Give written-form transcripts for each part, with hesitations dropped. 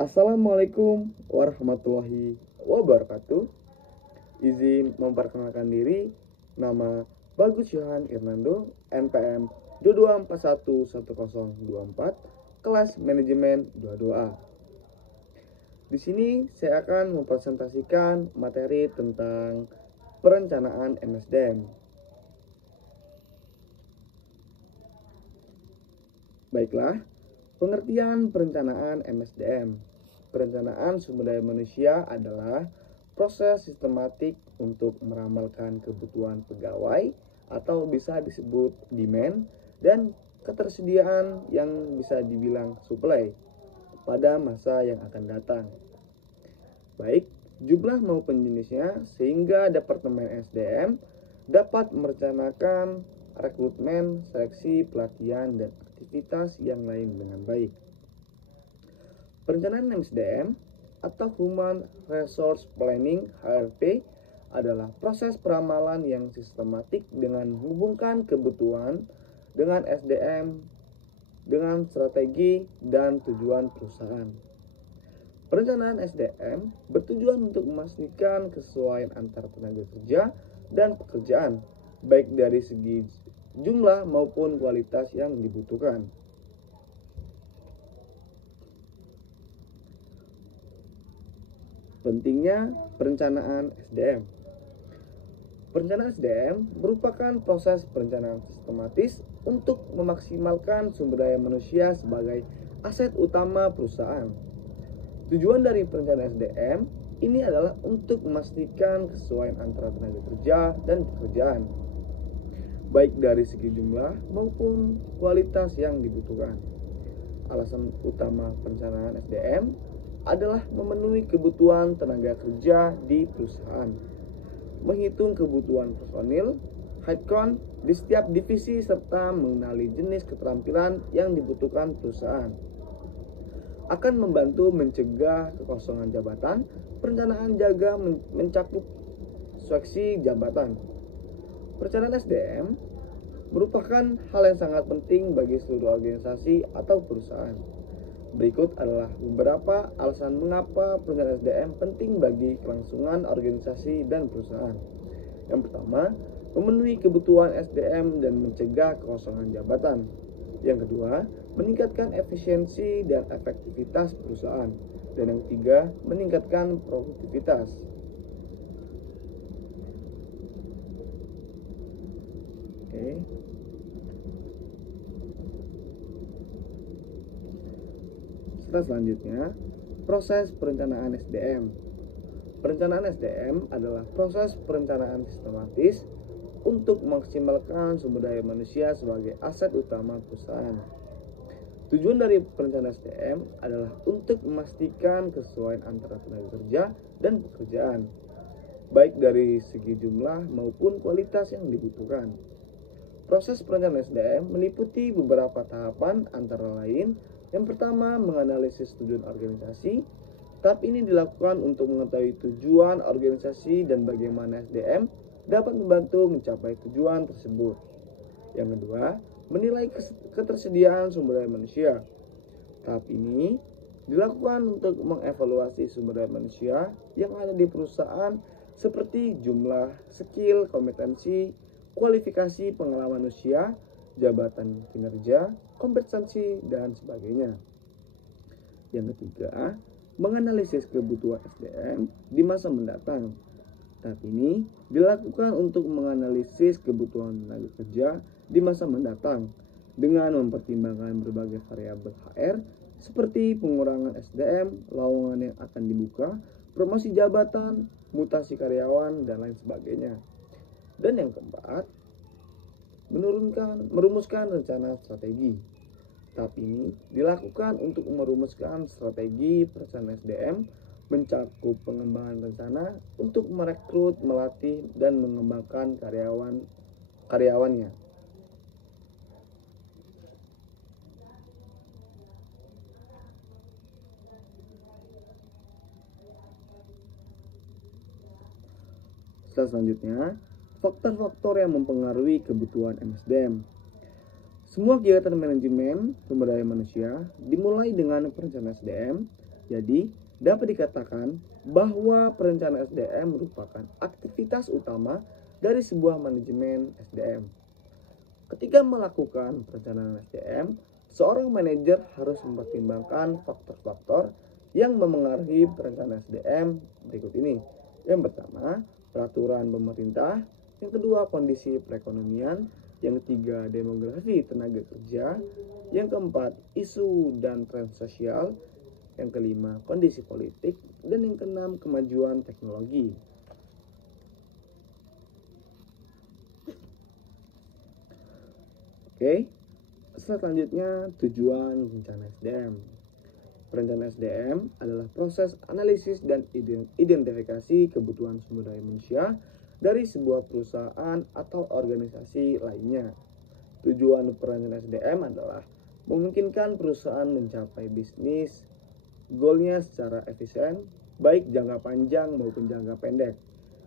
Assalamualaikum warahmatullahi wabarakatuh. Izin memperkenalkan diri, nama Bagus Yohan Irnando, NPM 22411024, kelas manajemen 22A. Di sini saya akan mempresentasikan materi tentang perencanaan MSDM. Baiklah, pengertian perencanaan MSDM. Perencanaan sumber daya manusia adalah proses sistematik untuk meramalkan kebutuhan pegawai atau bisa disebut demand dan ketersediaan yang bisa dibilang supply pada masa yang akan datang. Baik jumlah maupun jenisnya, sehingga Departemen SDM dapat merencanakan rekrutmen, seleksi, pelatihan, dan aktivitas yang lain dengan baik. Perencanaan MSDM atau Human Resource Planning (HRP) adalah proses peramalan yang sistematik dengan menghubungkan kebutuhan dengan SDM dengan strategi dan tujuan perusahaan. Perencanaan SDM bertujuan untuk memastikan kesesuaian antara tenaga kerja dan pekerjaan, baik dari segi jumlah maupun kualitas yang dibutuhkan. Pentingnya perencanaan SDM. Perencanaan SDM merupakan proses perencanaan sistematis untuk memaksimalkan sumber daya manusia sebagai aset utama perusahaan. Tujuan dari perencanaan SDM ini adalah untuk memastikan kesesuaian antara tenaga kerja dan pekerjaan, baik dari segi jumlah maupun kualitas yang dibutuhkan. Alasan utama perencanaan SDM adalah memenuhi kebutuhan tenaga kerja di perusahaan, menghitung kebutuhan personil, headcount di setiap divisi, serta mengenali jenis keterampilan yang dibutuhkan perusahaan. Akan membantu mencegah kekosongan jabatan. Perencanaan juga mencakup seleksi jabatan. Perencanaan SDM merupakan hal yang sangat penting bagi seluruh organisasi atau perusahaan. Berikut adalah beberapa alasan mengapa perencanaan SDM penting bagi kelangsungan organisasi dan perusahaan. Yang pertama, memenuhi kebutuhan SDM dan mencegah kekosongan jabatan. Yang kedua, meningkatkan efisiensi dan efektivitas perusahaan. Dan yang ketiga, meningkatkan produktivitas. Selanjutnya, proses perencanaan SDM. Perencanaan SDM adalah proses perencanaan sistematis untuk memaksimalkan sumber daya manusia sebagai aset utama perusahaan. Tujuan dari perencanaan SDM adalah untuk memastikan kesesuaian antara tenaga kerja dan pekerjaan, baik dari segi jumlah maupun kualitas yang dibutuhkan. Proses perencanaan SDM meliputi beberapa tahapan, antara lain: yang pertama, menganalisis tujuan organisasi. Tahap ini dilakukan untuk mengetahui tujuan organisasi dan bagaimana SDM dapat membantu mencapai tujuan tersebut. Yang kedua, menilai ketersediaan sumber daya manusia. Tahap ini dilakukan untuk mengevaluasi sumber daya manusia yang ada di perusahaan, seperti jumlah, skill, kompetensi, kualifikasi, pengalaman manusia, jabatan kinerja, kompetensi, dan sebagainya. Yang ketiga, menganalisis kebutuhan SDM di masa mendatang. Tahap ini dilakukan untuk menganalisis kebutuhan tenaga kerja di masa mendatang dengan mempertimbangkan berbagai variabel HR seperti pengurangan SDM, lowongan yang akan dibuka, promosi jabatan, mutasi karyawan, dan lain sebagainya. Dan yang keempat, merumuskan rencana strategi. Tahap ini dilakukan untuk merumuskan strategi perencanaan SDM, mencakup pengembangan rencana untuk merekrut, melatih, dan mengembangkan karyawannya. Selanjutnya, faktor-faktor yang mempengaruhi kebutuhan MSDM. Semua kegiatan manajemen sumber daya manusia dimulai dengan perencanaan SDM Jadi, dapat dikatakan bahwa perencanaan SDM merupakan aktivitas utama dari sebuah manajemen SDM. Ketika melakukan perencanaan SDM, seorang manajer harus mempertimbangkan faktor-faktor yang memengaruhi perencanaan SDM berikut ini. Yang pertama, peraturan pemerintah. Yang kedua, kondisi perekonomian. Yang ketiga, demografi tenaga kerja. Yang keempat, isu dan tren sosial. Yang kelima, kondisi politik. Dan yang keenam, kemajuan teknologi. Oke, selanjutnya tujuan rencana SDM. Perencanaan SDM adalah proses analisis dan identifikasi kebutuhan sumber daya manusia dari sebuah perusahaan atau organisasi lainnya. Tujuan perencanaan SDM adalah memungkinkan perusahaan mencapai bisnis goalnya secara efisien, baik jangka panjang maupun jangka pendek.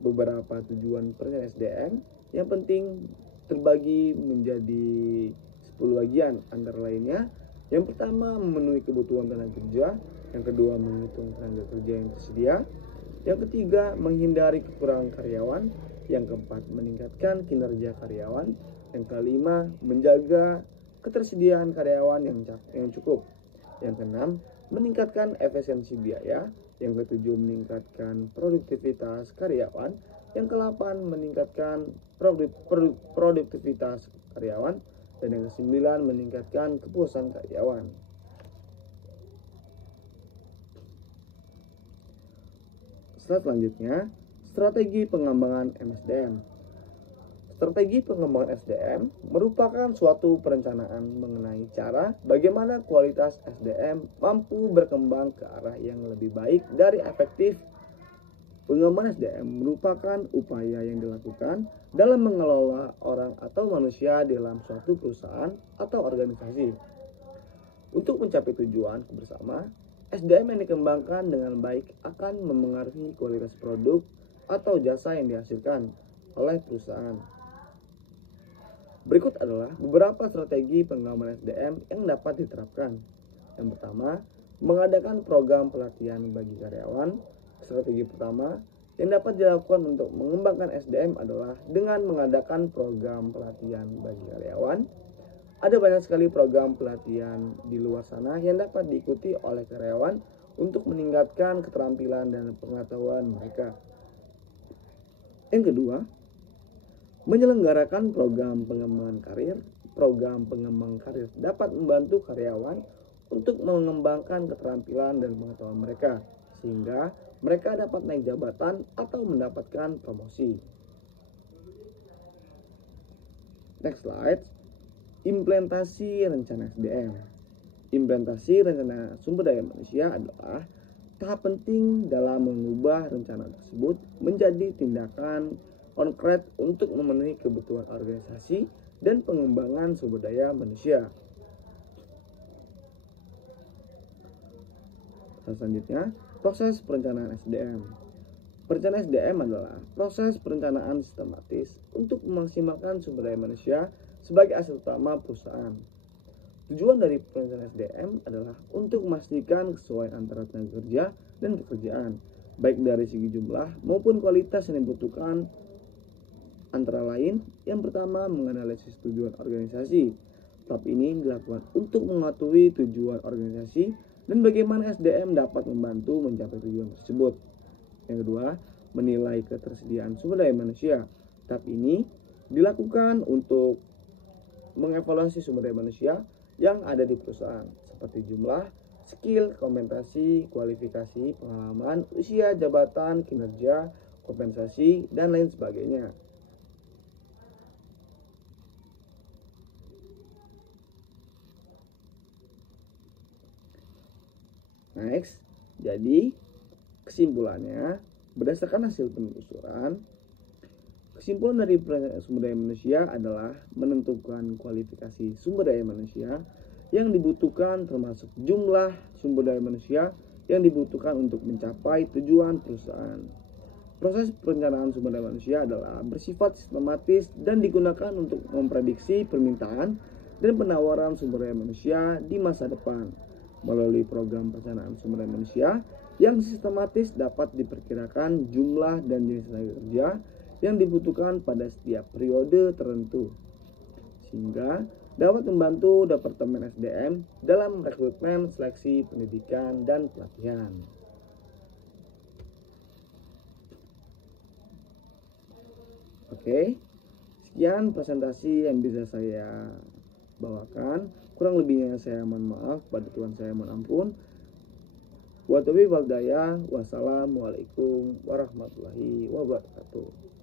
Beberapa tujuan perencanaan SDM yang penting terbagi menjadi 10 bagian, antara lainnya yang pertama memenuhi kebutuhan tenaga kerja, yang kedua menghitung tenaga kerja yang tersedia, yang ketiga menghindari kekurangan karyawan, yang keempat meningkatkan kinerja karyawan, yang kelima menjaga ketersediaan karyawan yang cukup, yang keenam meningkatkan efisiensi biaya, yang ketujuh meningkatkan produktivitas karyawan, yang ke-8 meningkatkan produktivitas karyawan, dan yang ke-9 meningkatkan kepuasan karyawan. Selanjutnya, strategi pengembangan MSDM. Strategi pengembangan SDM merupakan suatu perencanaan mengenai cara bagaimana kualitas SDM mampu berkembang ke arah yang lebih baik dari efektif. Pengembangan SDM merupakan upaya yang dilakukan dalam mengelola orang atau manusia dalam suatu perusahaan atau organisasi. Untuk mencapai tujuan bersama, SDM yang dikembangkan dengan baik akan memengaruhi kualitas produk atau jasa yang dihasilkan oleh perusahaan. Berikut adalah beberapa strategi pengembangan SDM yang dapat diterapkan. Yang pertama, mengadakan program pelatihan bagi karyawan. Strategi pertama yang dapat dilakukan untuk mengembangkan SDM adalah dengan mengadakan program pelatihan bagi karyawan. Ada banyak sekali program pelatihan di luar sana yang dapat diikuti oleh karyawan untuk meningkatkan keterampilan dan pengetahuan mereka. Yang kedua, menyelenggarakan program pengembangan karir. Program pengembangan karir dapat membantu karyawan untuk mengembangkan keterampilan dan pengetahuan mereka, sehingga mereka dapat naik jabatan atau mendapatkan promosi. Next slide. Implementasi rencana SDM. Implementasi rencana sumber daya manusia adalah tahap penting dalam mengubah rencana tersebut menjadi tindakan konkret untuk memenuhi kebutuhan organisasi dan pengembangan sumber daya manusia. Selanjutnya, proses perencanaan SDM. Perencanaan SDM adalah proses perencanaan sistematis untuk memaksimalkan sumber daya manusia sebagai aset utama perusahaan. Tujuan dari perencanaan SDM adalah untuk memastikan kesesuaian antara tenaga kerja dan pekerjaan, baik dari segi jumlah maupun kualitas yang dibutuhkan. Antara lain, yang pertama menganalisis tujuan organisasi. Tahap ini dilakukan untuk mengetahui tujuan organisasi dan bagaimana SDM dapat membantu mencapai tujuan tersebut. Yang kedua, menilai ketersediaan sumber daya manusia. Tahap ini dilakukan untuk mengevaluasi sumber daya manusia yang ada di perusahaan, seperti jumlah, skill, kompetisi, kualifikasi, pengalaman, usia, jabatan, kinerja, kompensasi, dan lain sebagainya. Next, jadi kesimpulannya, berdasarkan hasil penelusuran, kesimpulan dari sumber daya manusia adalah menentukan kualifikasi sumber daya manusia yang dibutuhkan, termasuk jumlah sumber daya manusia yang dibutuhkan untuk mencapai tujuan perusahaan. Proses perencanaan sumber daya manusia adalah bersifat sistematis dan digunakan untuk memprediksi permintaan dan penawaran sumber daya manusia di masa depan. Melalui program perencanaan sumber daya manusia yang sistematis dapat diperkirakan jumlah dan jenis tenaga kerja yang dibutuhkan pada setiap periode tertentu, sehingga dapat membantu Departemen SDM dalam rekrutmen, seleksi, pendidikan, dan pelatihan. Oke, sekian presentasi yang bisa saya bawakan. Kurang lebihnya saya mohon maaf, pada Tuhan saya mohon ampun. Wa taufiq wal hidayah. Wassalamualaikum warahmatullahi wabarakatuh.